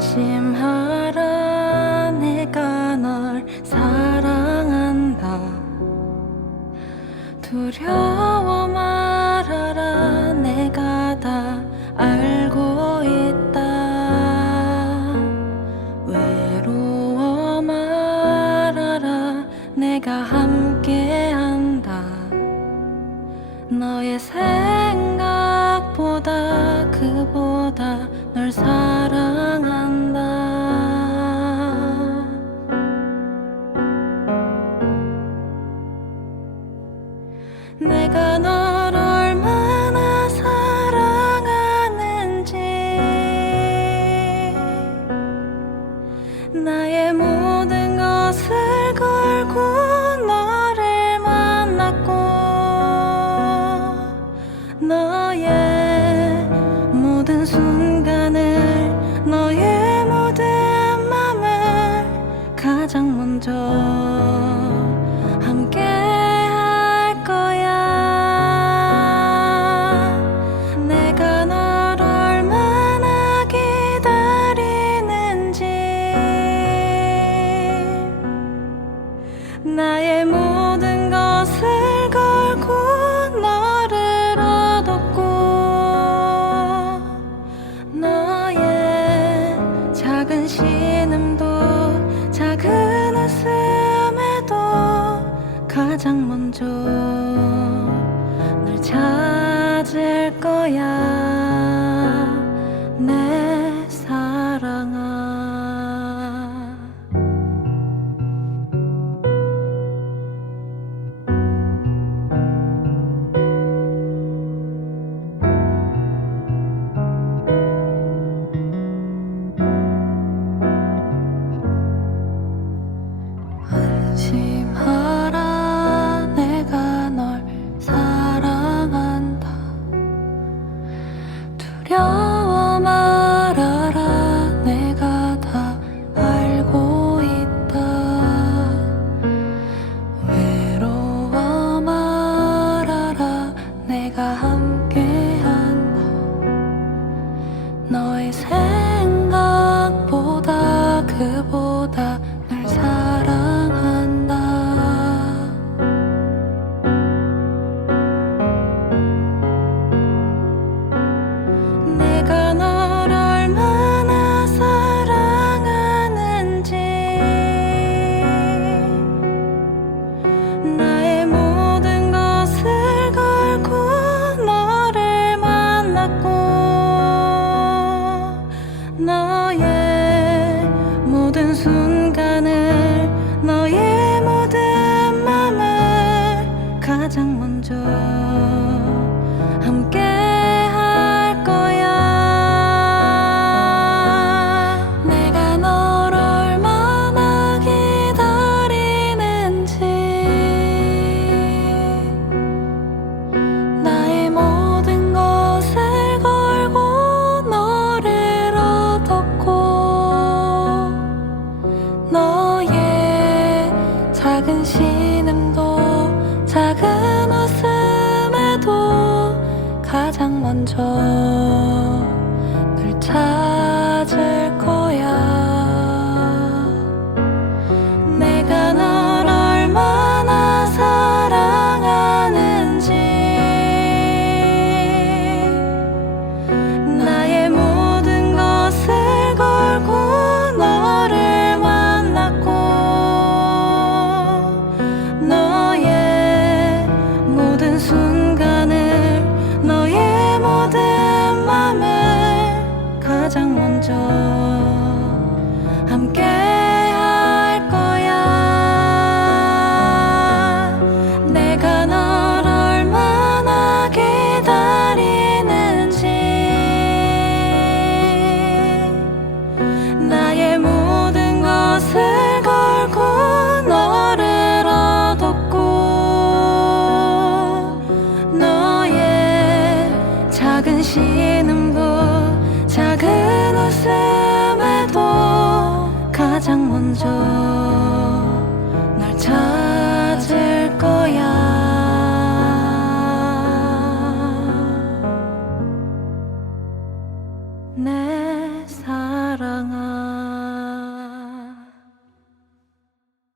안심하라 내가 널 사랑한다. 두려워 말아라 내가 다 알고 있다. 외로워 말아라 내가 함께한다. 너의 생각보다 그보다 널 사랑한다. 창문 저 가장 먼저 널 찾을 거야. 작은 신음도 작은 웃음에도 가장 먼저 가장 먼저 함께 가슴에도 가장 먼저